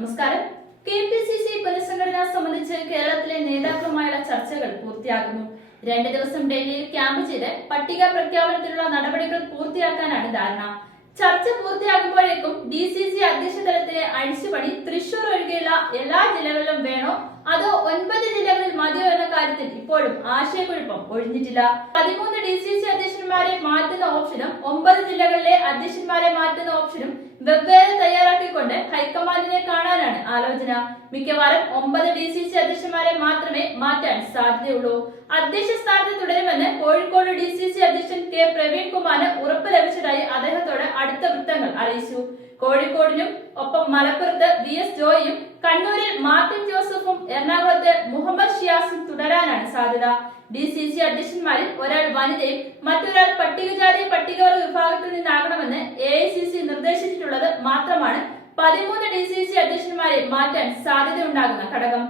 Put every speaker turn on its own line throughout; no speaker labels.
നമസ്കാരം. K P C C പുനഃസംഘടന സംബന്ധിച്ച് കേരളത്തിലെ നേതാക്കളുമായുള്ള ചർച്ചകൾ പൂർത്തിയാകുന്നു. രണ്ട് ദിവസം ഡൽഹിയിൽ ക്യാമ്പ് ചെയ്ത് പട്ടിക പ്രഖ്യാപനത്തിനുള്ള നടപടികൾ പൂർത്തിയാക്കാനാണ് ധാരണ. ചർച്ച പൂർത്തിയാകുമ്പോഴേക്കും ഡി സി സി അധ്യക്ഷ അഴിച്ചുപണി തൃശൂർ ഒഴികെയുള്ള എല്ലാ ജില്ലകളിലും വേണോ? അതോ ഒൻപത് ജില്ലകളിൽ മതിയോ എന്ന കാര്യത്തിൽ ഇപ്പോഴും ആശയക്കുഴപ്പം ഒഴിഞ്ഞിട്ടില്ല. പതിമൂന്ന് ഡി സി സി അധ്യക്ഷന്മാരെ മാറ്റുന്ന ഓപ്ഷനും ഒമ്പത് ജില്ലകളിലെ അധ്യക്ഷന്മാരെ മാറ്റുന്ന ഓപ്ഷനും വെവ്വേറെ തയ്യാറാക്കിക്കൊണ്ട് ആലോചന മിക്കവാറും ഒമ്പത് ഡി സി സി അധ്യക്ഷന്മാരെ മാത്രമേ മാറ്റാൻ സാധ്യതയുള്ളൂ. അധ്യക്ഷ സ്ഥാനത്ത് തുടരുമെന്ന് കോഴിക്കോട് ഡി സി സി അധ്യക്ഷൻ കെ പ്രവീൺ കുമാറിന് ഉറപ്പ് ലഭിച്ചതായി അദ്ദേഹത്തോട് അടുത്ത വൃത്തങ്ങൾ അറിയിച്ചു. കോഴിക്കോടിനും ഒപ്പം മലപ്പുറത്ത് വി എസ് ജോയിയും കണ്ണൂരിൽ മാർട്ടിൻ ജോസഫും എറണാകുളത്ത് മുഹമ്മദ് ഷിയാസും തുടരാനാണ് സാധ്യത. ഡി സി സി അധ്യക്ഷന്മാരിൽ ഒരാൾ വനിതയും മറ്റൊരാൾ പട്ടികജാതി പട്ടികവർഗ വിഭാഗത്തിൽ നിന്നാകണമെന്ന് എ ഐ സി സി നിർദ്ദേശിച്ചിട്ടുള്ളത് മാത്രമാണ് പതിമൂന്ന് ഡി സി സി അധ്യക്ഷന്മാരെ മാറ്റാൻ സാധ്യതയുണ്ടാകുന്ന ഘടകം.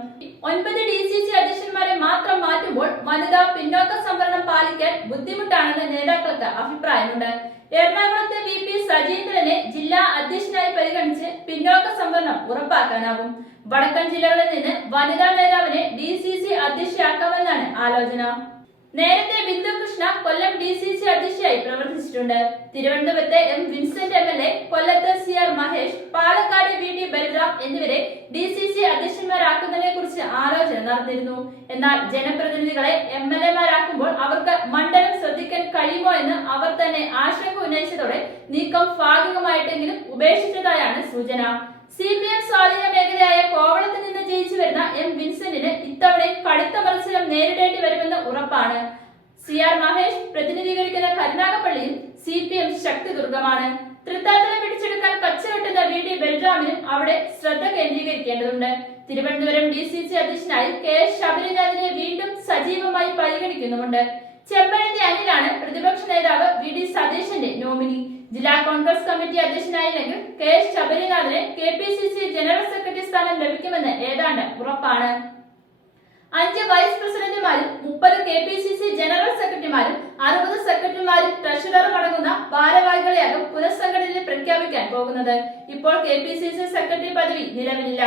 ഒൻപത് ഡി സി സി അധ്യക്ഷന്മാരെ മാത്രം മാറ്റുമ്പോൾ വനിതാ പിന്നോക്ക സംവരണം പാലിക്കാൻ ബുദ്ധിമുട്ടാണെന്ന് നേതാക്കൾക്ക് അഭിപ്രായമുണ്ട്. എറണാകുളത്തെ വി പി സജീന്ദ്രനെ ജില്ലാ അധ്യക്ഷനായി പരിഗണിച്ച് പിന്നോക്ക സംവരണം ഉറപ്പാക്കാനാവും. വടക്കൻ ജില്ലകളിൽ നിന്ന് വനിതാ നേതാവിനെ ഡി സി സി അധ്യക്ഷയാക്കാമെന്നാണ് ആലോചന. നേരത്തെ Bindu Krishna Kollam D C C അധ്യക്ഷയായി പ്രവർത്തിച്ചിട്ടുണ്ട്. തിരുവനന്തപുരത്തെ M Vincent M L A കൊല്ലത്ത് C R Mahesh Palakkad V D Balram എന്നിവരെ ഡി സി സി അധ്യക്ഷന്മാരാക്കുന്നതിനെ കുറിച്ച് ആലോചന നടന്നിരുന്നു. എന്നാൽ ജനപ്രതിനിധികളെ എം എൽ എമാരാക്കുമ്പോൾ അവർക്ക് മണ്ഡലം ശ്രദ്ധിക്കാൻ കഴിയുമോ എന്ന് അവർ തന്നെ ആശങ്ക ഉന്നയിച്ചതോടെ നീക്കം ഭാഗികമായിട്ടെങ്കിലും ഉപേക്ഷിച്ചതായാണ് സൂചന. സി പി എം സ്വാധീന മേഖലയായ കോവളത്ത് നിന്ന് ജയിച്ചു വരുന്ന എം വിൻസെന്റിന് ഇത്തവണയും കടുത്ത മത്സരം നേരിടേണ്ടി വരുമെന്ന് ഉറപ്പാണ്. സി ആർ മഹേഷ് പ്രതിനിധീകരിക്കുന്ന കരുനാഗപ്പള്ളിയിൽ സി പി എം ശക്തി ദുർഗമാണ് കച്ചവെട്ടുന്ന വി ഡി ബൽറാമിനും അവിടെ ശ്രദ്ധ കേന്ദ്രീകരിക്കേണ്ടതുണ്ട്. തിരുവനന്തപുരം ഡി സി സി അധ്യക്ഷനായി കെ എസ് ശബരിനാഥിനെ വീണ്ടും സജീവമായി പരിഗണിക്കുന്നുമുണ്ട്. ചെമ്പഴന്തി അനിലാണ് പ്രതിപക്ഷ നേതാവ് വി ഡി സതീശന്റെ നോമിനി. ജില്ലാ കോൺഗ്രസ് കമ്മിറ്റി അധ്യക്ഷനായില്ലെങ്കിൽ K S ശബരിനാഥിന് K P C C general secretary സ്ഥാനം ലഭിക്കുമെന്ന് ഏതാണ്ട് ഉറപ്പാണ്. അഞ്ച് വൈസ് പ്രസിഡന്റുമാരും മുപ്പത് K P C C general സെക്രട്ടറിമാരും അറുപത് സെക്രട്ടറിമാരും ട്രഷററും ഭാരവാഹികളെയാകും പുനഃസംഘടനയിൽ പ്രഖ്യാപിക്കാൻ പോകുന്നത്? ഇപ്പോൾ K P C C secretary പദവി നിലവിലില്ല.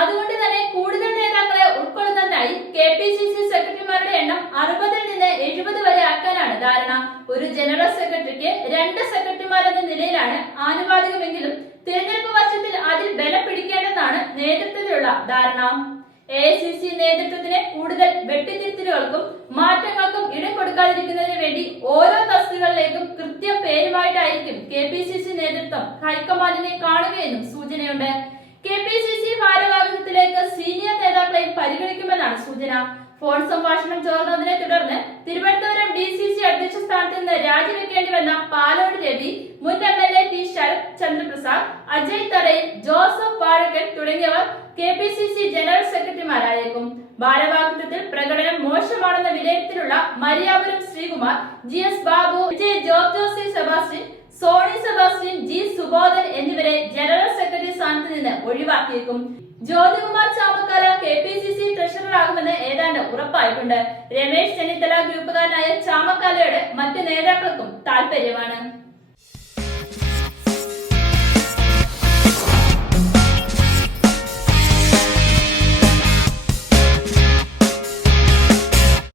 അതുകൊണ്ട് തന്നെ കൂടുതൽ നേതാക്കളെ ഉൾക്കൊള്ളുന്നതിനായി കെ പി സി സി സെക്രട്ടറിമാരുടെ എണ്ണം അറുപതിൽ നിന്ന് എഴുപത് വരെ ആക്കാനാണ് ധാരണ. ഒരു ജനറൽ സെക്രട്ടറിക്ക് രണ്ട് സെക്രട്ടറിമാരെന്ന നിലയിലാണ് ആനുപാതികമെങ്കിലും തിരഞ്ഞെടുപ്പ് വർഷത്തിൽ അതിൽ ബലം പിടിക്കേണ്ടെന്നാണ് നേതൃത്വത്തിലുള്ള ധാരണ. എ സി സി നേതൃത്വത്തിന് കൂടുതൽ വെട്ടിത്തിരുത്തലുകൾക്കും മാറ്റങ്ങൾക്കും ഇടം കൊടുക്കാതിരിക്കുന്നതിന് വേണ്ടി ഓരോ തസ്തികകളിലേക്കും കൃത്യം പേരുമായിട്ടായിരിക്കും കെ പി സി സി നേതൃത്വം ഹൈക്കമാൻഡിനെ കാണുകയെന്നും സൂചനയുണ്ട്. കെ പി സി സി ഭാരവാഹിത്വത്തിലേക്ക് സീനിയർ നേതാക്കളെ പരിഗണിക്കുമെന്നാണ് സൂചന. ഫോൺ സംഭാഷണം ചോർന്നതിനെ തുടർന്ന് തിരുവനന്തപുരം ഡി സി സി അധ്യക്ഷ സ്ഥാനത്ത് നിന്ന് രാജിവെക്കേണ്ടി വന്ന പാലോട് രവി മുൻ M L A T Sarath Chandraprasad Ajay Tharayil Joseph Vazhakkan തുടങ്ങിയവർ K P C C general സെക്രട്ടറിമാരായേക്കും. ഭാരവാഹിത്വത്തിൽ പ്രകടനം മോശമാണെന്ന വിലയിരുത്തലുള്ള Mariyapuram Sreekumar G S Babu Vijay Job Josy Sebastian Soni Sebastian G Subodhan എന്നിവരെ ജനറൽ സെക്രട്ടറി സ്ഥാനത്ത് നിന്ന് ഒഴിവാക്കിയേക്കും. Jyothikumar Chamakkala K P C C ട്രഷററാകുമെന്ന് ഏതാണ്ട് ഉറപ്പായിട്ടുണ്ട്. രമേശ് ചെന്നിത്തല ഗ്രൂപ്പുകാരനായ ചാമക്കാലയുടെ മറ്റ് നേതാക്കൾക്കും താല്പര്യമാണ്